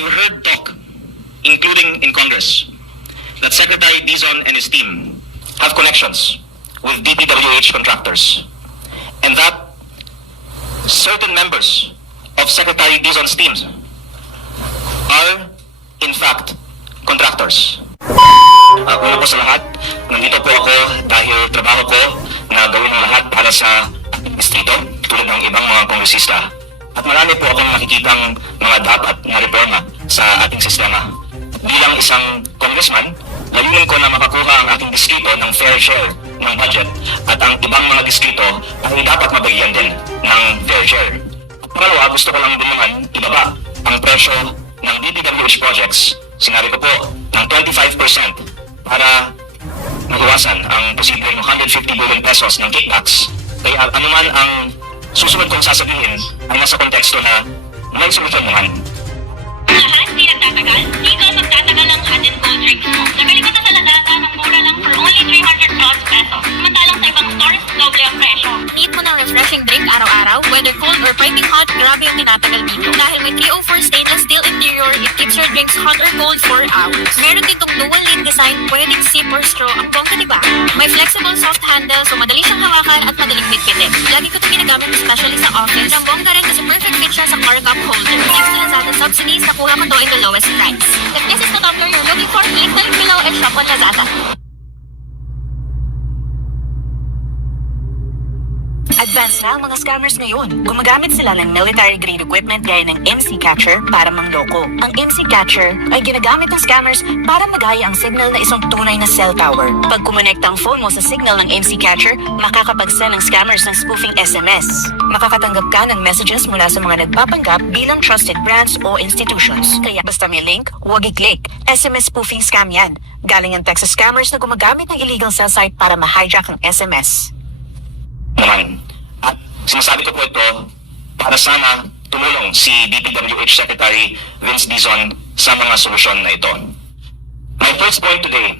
I've heard talk, including in Congress, that Secretary DIZON and his team have connections with DPWH contractors, and that certain members of Secretary DIZON's teams are, in fact, contractors. Una po sa lahat, nandito po ako dahil trabaho ko na gawin ang lahat para sa distrito, tulad ng ibang mga kongresista. At marami po akong nakikitang mga dapat na reforma sa ating sistema. Bilang isang congressman, layunin ko na makakuha ang ating distrito ng fair share ng budget at ang ibang mga distrito ay dapat mabigyan din ng fair share. At pangalawa, gusto ko lang din naman ibaba ang presyo ng DPWH projects, sinabi ko po, ng 25% para maiwasan ang posibleng 150 billion pesos ng kickbacks. Kaya anuman ang susunod kong sasabihin ay nasa konteksto na may solusyon naman. Lahat di nagtatagal, dito magtatagal ang hot and cold drinks mo. Nagalimutan sa Lazada ng mura lang for only 300 plus pesos. Samantalang sa ibang stores, doble ang presyo. Need mo ng refreshing drink araw-araw? Whether cold or piping hot, grabe yung tinatagal dito. Dahil may 304 stainless steel interior, it keeps your drinks hot or cold for hours. Meron ditong dual lid design, pwedeng sip or straw. Ang bongga, diba? May flexible soft handle, so madali siyang hawakan at madaling bitbitin. Lagi ko ito ginagamit especially sa office. Ang bongga rin kasi perfect fit siya sa car cup holder. Thanks to Lazada subsidies, nakuha ko to in the lowest price. If this is the top you're looking for, click the link below and shop on Lazada. Advanced na ang mga scammers ngayon. Gumagamit sila ng military-grade equipment gaya ng MC Catcher para mangloko. Ang MC Catcher ay ginagamit ng scammers para magaya ang signal na isang tunay na cell tower. Pag kumonekta ang phone mo sa signal ng MC Catcher, makakapag-send ng scammers ng spoofing SMS. Makakatanggap ka ng messages mula sa mga nagpapanggap bilang trusted brands o institutions. Kaya basta may link, huwag i-click. SMS spoofing scam yan. Galing ang Texas scammers na gumagamit ng illegal cell site para ma-hijack ang SMS. Naman. At sinasabi ko po ito para sana tumulong si DPWH Secretary Vince Dizon sa mga solusyon na ito. My first point today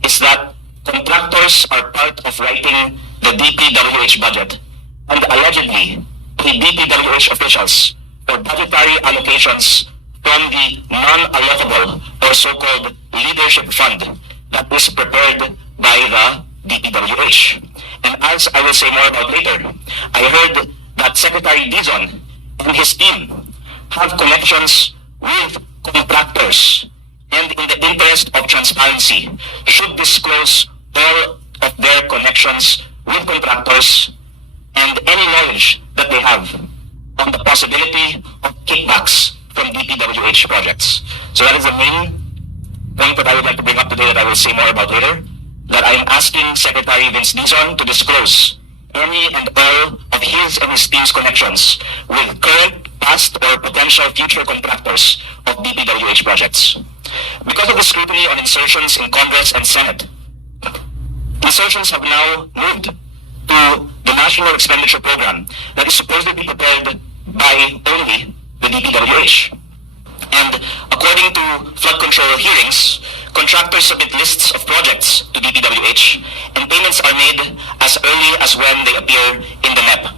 is that contractors are part of writing the DPWH budget and allegedly the DPWH officials for budgetary allocations from the non-allocable or so-called leadership fund that is prepared by the DPWH. And as I will say more about later, I heard that Secretary DIZON and his team have connections with contractors and in the interest of transparency should disclose all of their connections with contractors and any knowledge that they have on the possibility of kickbacks from DPWH projects. So that is the main point that I would like to bring up today that I will say more about later. That I am asking Secretary Vince Dizon to disclose any and all of his and his team's connections with current, past, or potential future contractors of DPWH projects. Because of the scrutiny on insertions in Congress and Senate, insertions have now moved to the National Expenditure Program that is supposedly prepared by only the DPWH. And according to flood control hearings, contractors submit lists of projects to DPWH and payments are made as early as when they appear in the NEP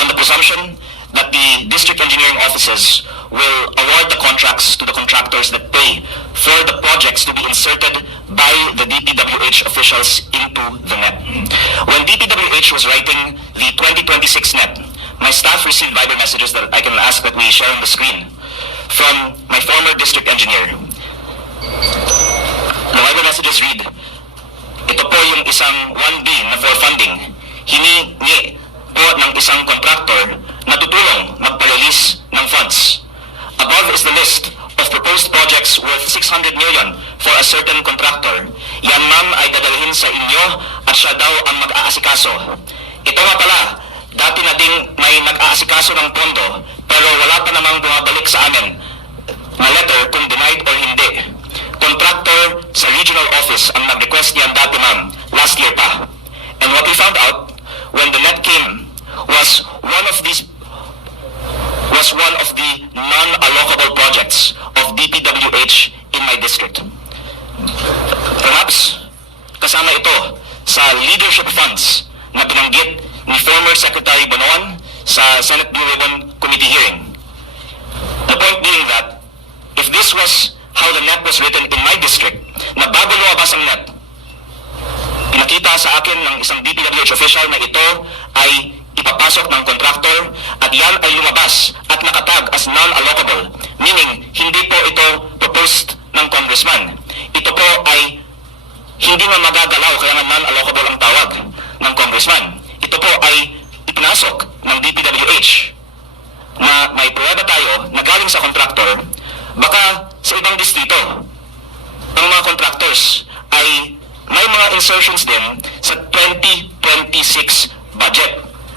on the presumption that the district engineering offices will award the contracts to the contractors that pay for the projects to be inserted by the DPWH officials into the NEP. When DPWH was writing the 2026 NEP, my staff received Viber messages that I can ask that we share on the screen from my former district engineer. The Viber messages read, ito po yung isang 1B na for funding, hiningi po ng isang contractor na tutulong magpa-release ng funds. Above is the list of proposed projects worth 600 million for a certain contractor. Yan ma'am ay dadalhin sa inyo at siya daw ang mag-aasikaso. Ito nga pala, dati na ding may nag-aasikaso ng pondo pero wala pa namang bumabalik sa amin na letter kung denied or hindi. Contractor sa regional office ang nag-request niyan dati ma'am, last year pa. And what we found out when the net came was one of the non-allocable projects of DPWH in my district. Perhaps kasama ito sa leadership funds na binanggit ni former Secretary Bonoan sa Senate Blue Ribbon Committee hearing. The point being that if this the NEP was written in my district, na bago lumabas ang NEP, pinakita sa akin ng isang DPWH official na ito ay ipapasok ng contractor at yan ay lumabas at nakatag as non-allocable, meaning hindi po ito proposed ng congressman. Ito po ay hindi na magagalaw, kaya nga non-allocable ang tawag ng congressman. Ito po ay ipinasok ng DPWH na may pruweba tayo na galing sa contractor. Baka sa ibang distrito, ang mga contractors ay may mga insertions din sa 2026 budget,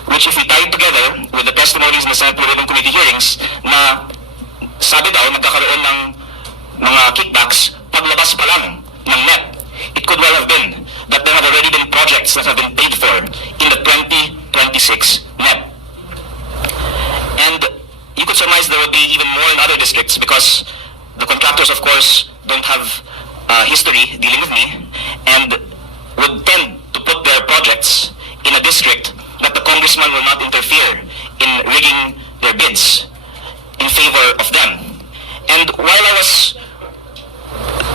which if we tie together with the testimonies na sa Pluribus Committee hearings na sabi daw nagkakaroon ng mga kickbacks paglabas pa lang ng NEP. It could well have been that there have already been projects that have been paid for in the 2026 NEP. And you could surmise there would be even more in other districts because the contractors, of course, don't have history dealing with me and would tend to put their projects in a district that the congressman will not interfere in rigging their bids in favor of them. And while I was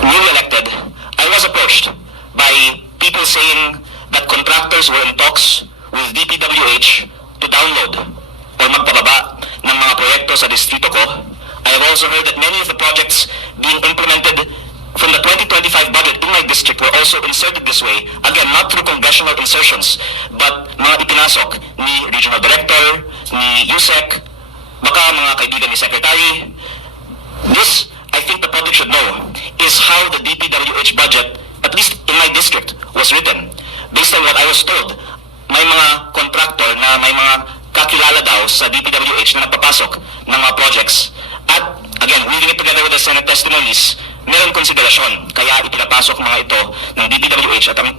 newly elected, I was approached by people saying that contractors were in talks with DPWH to download or magpababa ng mga proyekto sa distrito ko. I have also heard that many of the projects being implemented from the 2025 budget in my district were also inserted this way, again, not through congressional insertions, but mga ipinasok ni Regional Director, ni USEC, baka mga kaibigan ni Secretary. This, I think the public should know, is how the DPWH budget, at least in my district, was written. Based on what I was told, may mga contractor na may mga kakilala daw sa DPWH na nagpapasok ng mga projects. At again, weaving it together with the Senate testimonies, meron konsiderasyon. Kaya ipinapasok mga ito ng DPWH at ang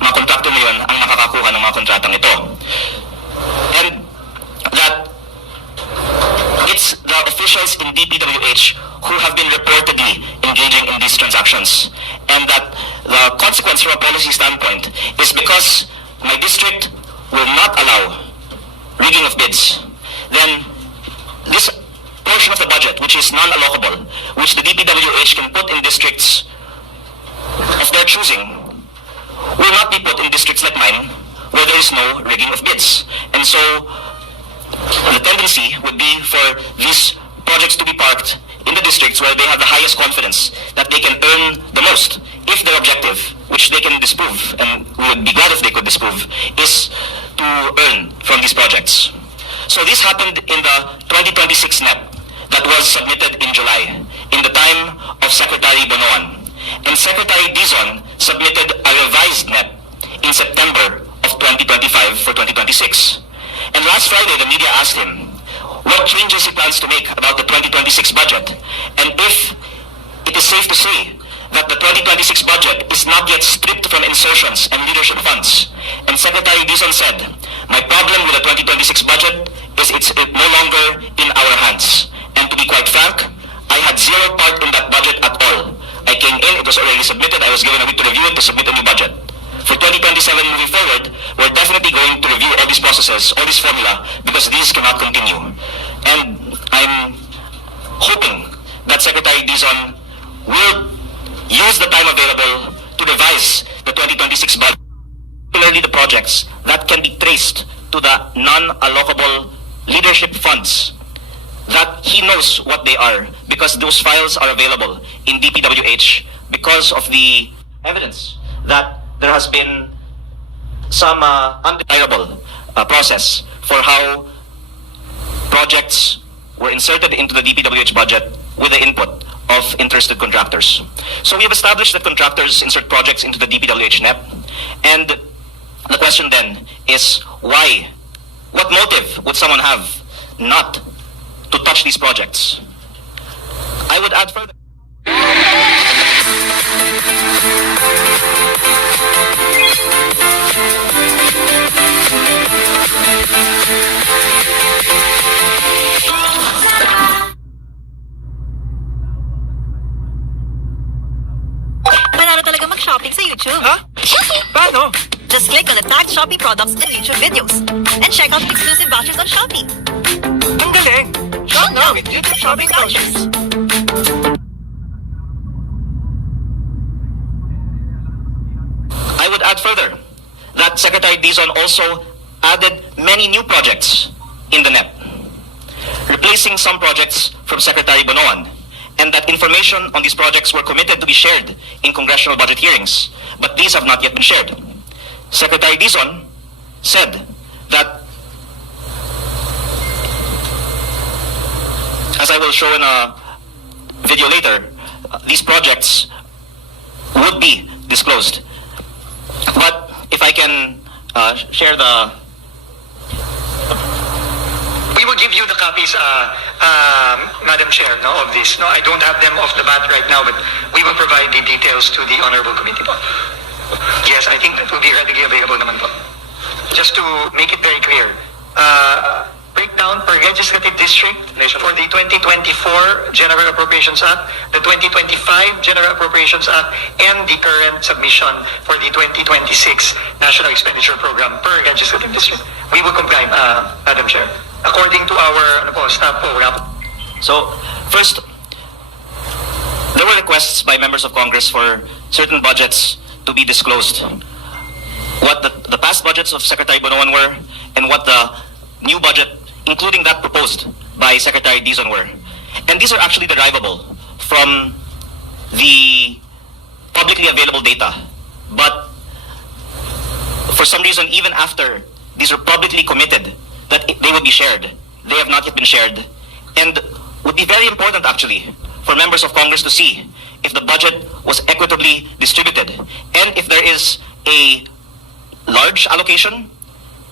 mga kontraktor na yun ang nakakakuha ng mga kontratang ito. And that it's the officials in DPWH who have been reportedly engaging in these transactions. And that the consequence from a policy standpoint is because my district will not allow rigging of bids, then this portion of the budget, which is non-allocable, which the DPWH can put in districts of their choosing, will not be put in districts like mine, where there is no rigging of bids. And so, the tendency would be for these projects to be parked in the districts where they have the highest confidence that they can earn the most if their objective, which they can disprove, and we would be glad if they could disprove, is to earn from these projects. So this happened in the 2026 NEP that was submitted in July, in the time of Secretary Bonoan. And Secretary DIZON submitted a revised NEP in September of 2025 for 2026. And last Friday, the media asked him what changes he plans to make about the 2026 budget, and if it is safe to say that the 2026 budget is not yet stripped from insertions and leadership funds. And Secretary DIZON said, my problem with the 2026 budget is it's no longer in our hands. And to be quite frank, I had zero part in that budget at all. I came in, it was already submitted, I was given a week to review it to submit a new budget. For 2027 moving forward, we're definitely going to review all these processes, all this formula, because these cannot continue. And I'm hoping that Secretary DIZON will use the time available to revise the 2026 budget, particularly the projects that can be traced to the non-allocable leadership funds, that he knows what they are because those files are available in DPWH because of the evidence that there has been some undeniable process for how projects were inserted into the DPWH budget with the input of interested contractors. So we have established that contractors insert projects into the DPWH NEP, and the question then is why? What motive would someone have not to touch these projects? I would add further. Panalo talaga mag-shopping sa YouTube. Ha? Paano? Just click on the tagged Shopee products in YouTube videos and check out exclusive vouchers on Shopee. Ang galing! Shop now with YouTube shopping vouchers. further that Secretary DIZON also added many new projects in the NEP, replacing some projects from Secretary Bonoan, and that information on these projects were committed to be shared in congressional budget hearings, but these have not yet been shared. Secretary DIZON said that, as I will show in a video later, these projects would be disclosed. But if I can share the... We will give you the copies, Madam Chair, of this. I don't have them off the bat right now, but we will provide the details to the Honorable Committee po. Yes, I think that will be readily available naman po. Just to make it very clear, breakdown per legislative district for the 2024 General Appropriations Act, the 2025 General Appropriations Act, and the current submission for the 2026 National Expenditure Program per legislative district. We will comply, Madam Chair, according to our staff po. So, first, there were requests by members of Congress for certain budgets to be disclosed. What the past budgets of Secretary Bonoan were, and what the new budget, including that proposed by Secretary DIZON, were. And these are actually derivable from the publicly available data. But for some reason, even after these are publicly committed that they would be shared, they have not yet been shared. And would be very important, actually, for members of Congress to see if the budget was equitably distributed, and if there is a large allocation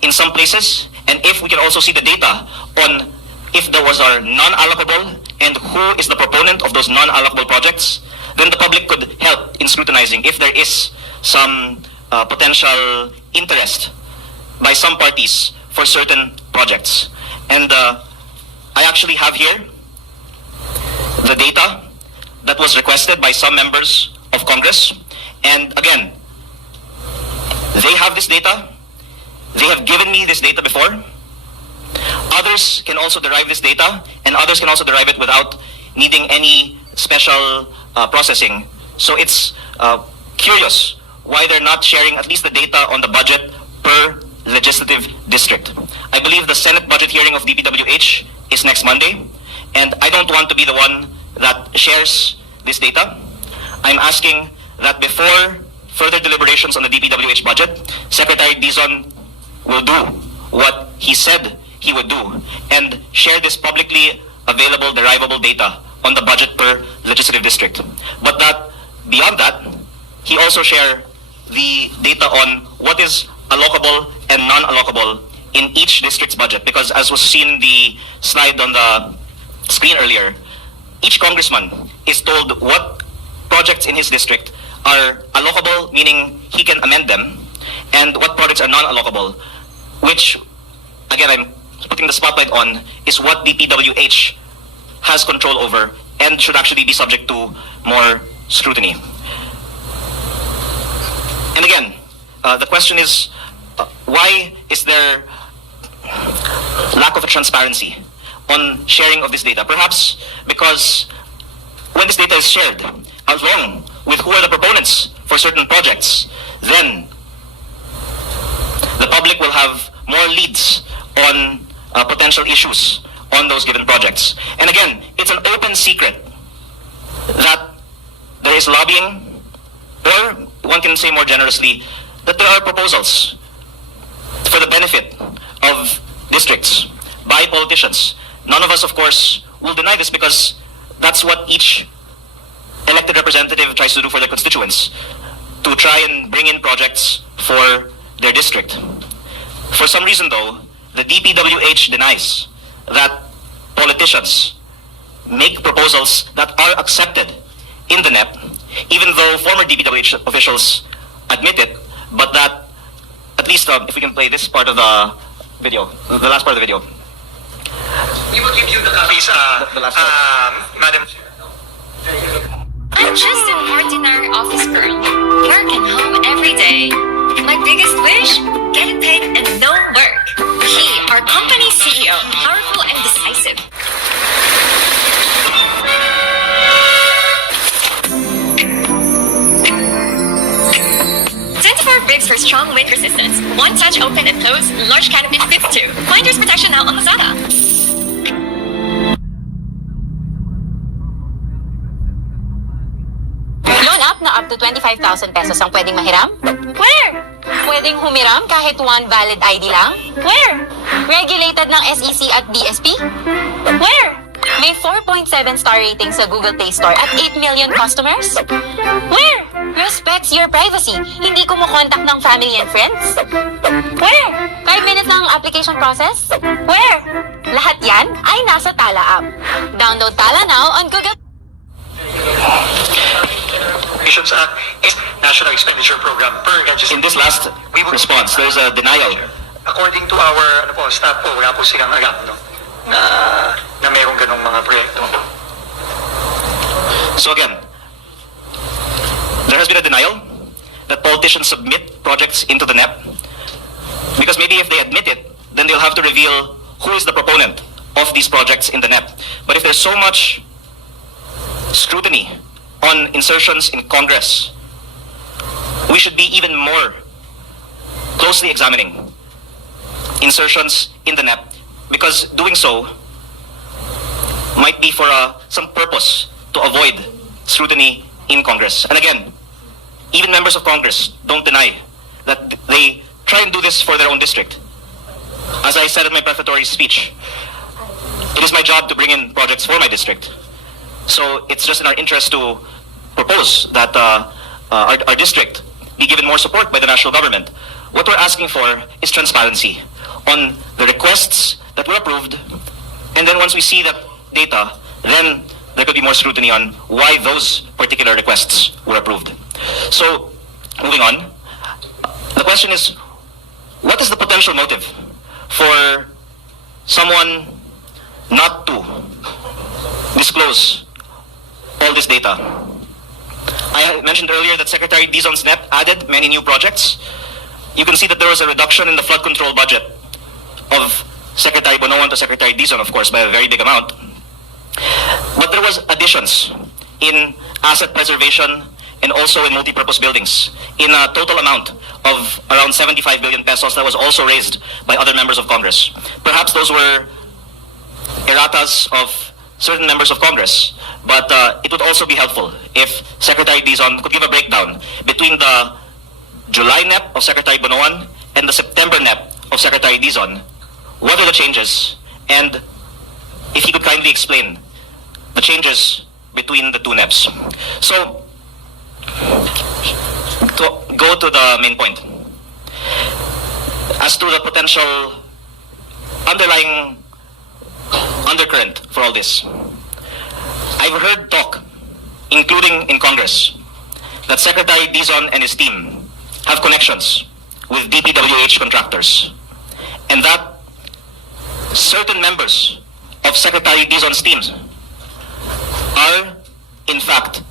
in some places, and if we can also see the data on if there was a non-allocable and who is the proponent of those non-allocable projects, then the public could help in scrutinizing if there is some potential interest by some parties for certain projects. And I actually have here the data that was requested by some members of Congress. And again, they have this data. They have given me this data before. Others can also derive this data, and others can also derive it without needing any special processing. So it's curious why they're not sharing at least the data on the budget per legislative district. I believe the Senate budget hearing of DPWH is next Monday, and I don't want to be the one that shares this data. I'm asking that before further deliberations on the DPWH budget, Secretary DIZON will do what he said he would do and share this publicly available derivable data on the budget per legislative district. But that beyond that, he also share the data on what is allocable and non-allocable in each district's budget, because as was seen in the slide on the screen earlier, each congressman is told what projects in his district are allocable, meaning he can amend them, and what projects are non-allocable, which, again, I'm putting the spotlight on, is what DPWH has control over and should actually be subject to more scrutiny. And again, the question is, why is there lack of transparency on sharing of this data? Perhaps because when this data is shared, along with who are the proponents for certain projects, then the public will have more leads on potential issues on those given projects. And again, it's an open secret that there is lobbying, or one can say more generously, that there are proposals for the benefit of districts by politicians. None of us, of course, will deny this, because that's what each elected representative tries to do for their constituents, to try and bring in projects for their district. For some reason, though, the DPWH denies that politicians make proposals that are accepted in the NEP, even though former DPWH officials admit it, but that, at least if we can play this part of the video, the last part of the video. We will give you the copies, The last part. Madam. I'm just an ordinary office girl. Work and home every day. My biggest wish? Getting paid and no work. He, our company CEO, powerful and decisive. $24 bricks for strong wind resistance. One touch open and close, large canopy fits too. Finder's protection now on Lazada. Loan up na up to 25,000 pesos ang pwedeng mahiram? Where? Pwedeng humiram kahit one valid ID lang? Where? Regulated ng SEC at BSP? Where? May 4.7 star rating sa Google Play Store at 8 million customers? Where? Respects your privacy. Hindi kumukontak ng family and friends? Where? 5 minutes lang ang application process? Where? Lahat yan ay nasa Tala app. Download Tala now on Google. Appropriations Act is National Expenditure Program per register. In this last response, there's a denial. According to our staff po, wala po silang alam, no? Na mayroong ganong mga proyekto. So again, there has been a denial that politicians submit projects into the NEP, because maybe if they admit it, then they'll have to reveal who is the proponent of these projects in the NEP. But if there's so much scrutiny on insertions in Congress, we should be even more closely examining insertions in the NEP, because doing so might be for some purpose to avoid scrutiny in Congress. And again, even members of Congress don't deny that they try and do this for their own district. As I said in my prefatory speech, it is my job to bring in projects for my district. So it's just in our interest to propose that our district be given more support by the national government. What we're asking for is transparency on the requests that were approved, and then once we see that data, then there could be more scrutiny on why those particular requests were approved. So, moving on, the question is, what is the potential motive for someone not to disclose all this data? I mentioned earlier that Secretary DIZON's NEP added many new projects. You can see that there was a reduction in the flood control budget of Secretary Bonoan to Secretary DIZON, of course, by a very big amount. But there was additions in asset preservation and also in multi-purpose buildings in a total amount of around 75 billion pesos that was also raised by other members of Congress. Perhaps those were erratas of certain members of Congress, but it would also be helpful if Secretary DIZON could give a breakdown between the July NEP of Secretary Bonoan and the September NEP of Secretary DIZON. What are the changes, and if he could kindly explain the changes between the two NEPs. So, to go to the main point, as to the potential underlying undercurrent for all this, I've heard talk, including in Congress, that Secretary DIZON and his team have connections with DPWH contractors, and that certain members of Secretary DIZON's teams are, in fact,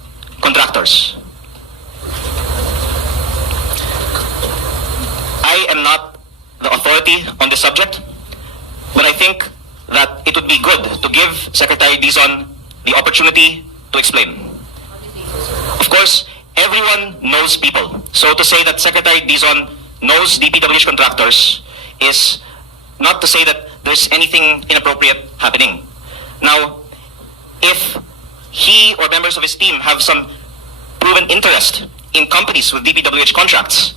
contractors. I am not the authority on this subject, but I think that it would be good to give Secretary DIZON the opportunity to explain. Of course, everyone knows people. So to say that Secretary DIZON knows DPWH contractors is not to say that there's anything inappropriate happening. Now, if he or members of his team have some proven interest in companies with DPWH contracts,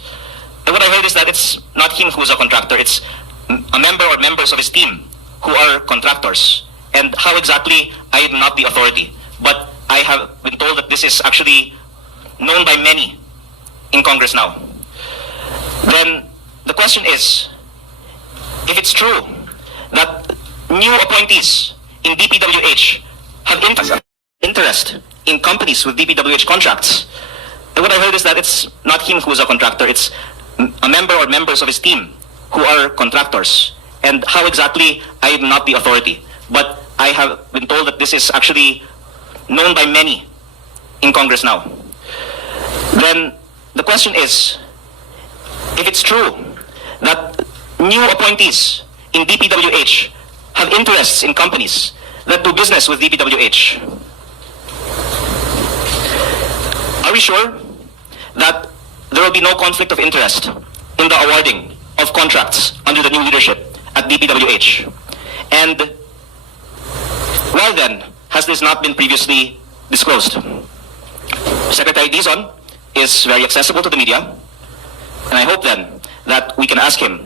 then what I heard is that it's not him who's a contractor, it's a member or members of his team who are contractors. And how exactly, I am not the authority. But I have been told that this is actually known by many in Congress now. Then the question is, if it's true that new appointees in DPWH have interest in companies with DPWH contracts, then what I heard is that it's not him who's a contractor, it's a member or members of his team who are contractors. And how exactly, I am not the authority. But I have been told that this is actually known by many in Congress now. Then the question is, if it's true that new appointees in DPWH have interests in companies that do business with DPWH, are we sure that there will be no conflict of interest in the awarding of contracts under the new leadership at DPWH? And why then has this not been previously disclosed? Secretary DIZON is very accessible to the media, and I hope then that we can ask him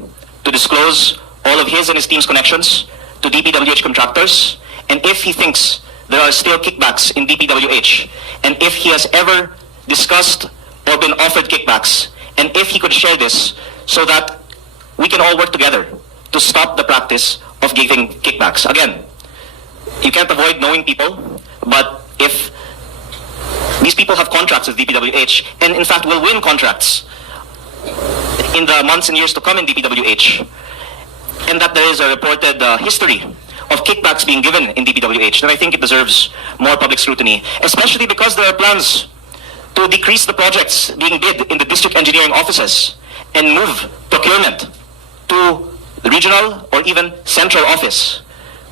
to disclose all of his and his team's connections to DPWH contractors, and if he thinks there are still kickbacks in DPWH, and if he has ever discussed or been offered kickbacks, and if he could share this so that we can all work together to stop the practice of giving kickbacks. Again, you can't avoid knowing people, but if these people have contracts with DPWH, and in fact will win contracts in the months and years to come in DPWH, and that there is a reported history of kickbacks being given in DPWH, then I think it deserves more public scrutiny, especially because there are plans to decrease the projects being bid in the district engineering offices and move procurement to the regional or even central office.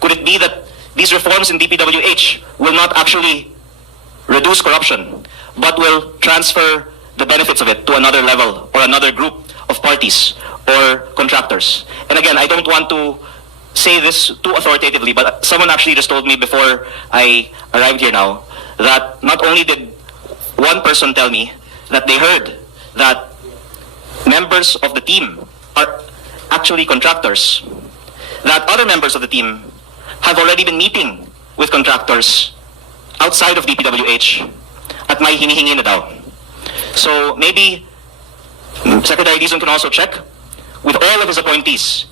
Could it be that these reforms in DPWH will not actually reduce corruption, but will transfer the benefits of it to another level or another group of parties or contractors? And again, I don't want to say this too authoritatively, but someone actually just told me before I arrived here now that not only did one person tell me that they heard that members of the team are actually contractors, that other members of the team have already been meeting with contractors outside of DPWH at may hinihingi na daw. So maybe Secretary DIZON can also check with all of his appointees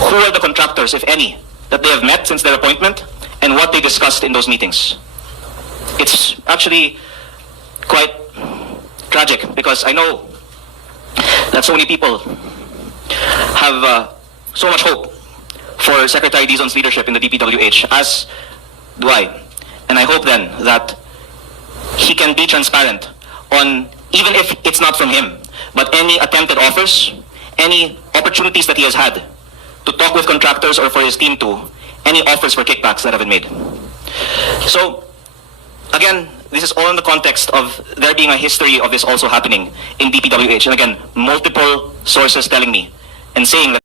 who are the contractors, if any, that they have met since their appointment and what they discussed in those meetings. It's actually quite tragic because I know that so many people have so much hope for Secretary DIZON's leadership in the DPWH, as do I. And I hope then that he can be transparent on, even if it's not from him, but any attempted offers, any opportunities that he has had to talk with contractors or for his team to, any offers for kickbacks that have been made. So, again, this is all in the context of there being a history of this also happening in DPWH. And again, multiple sources telling me and saying that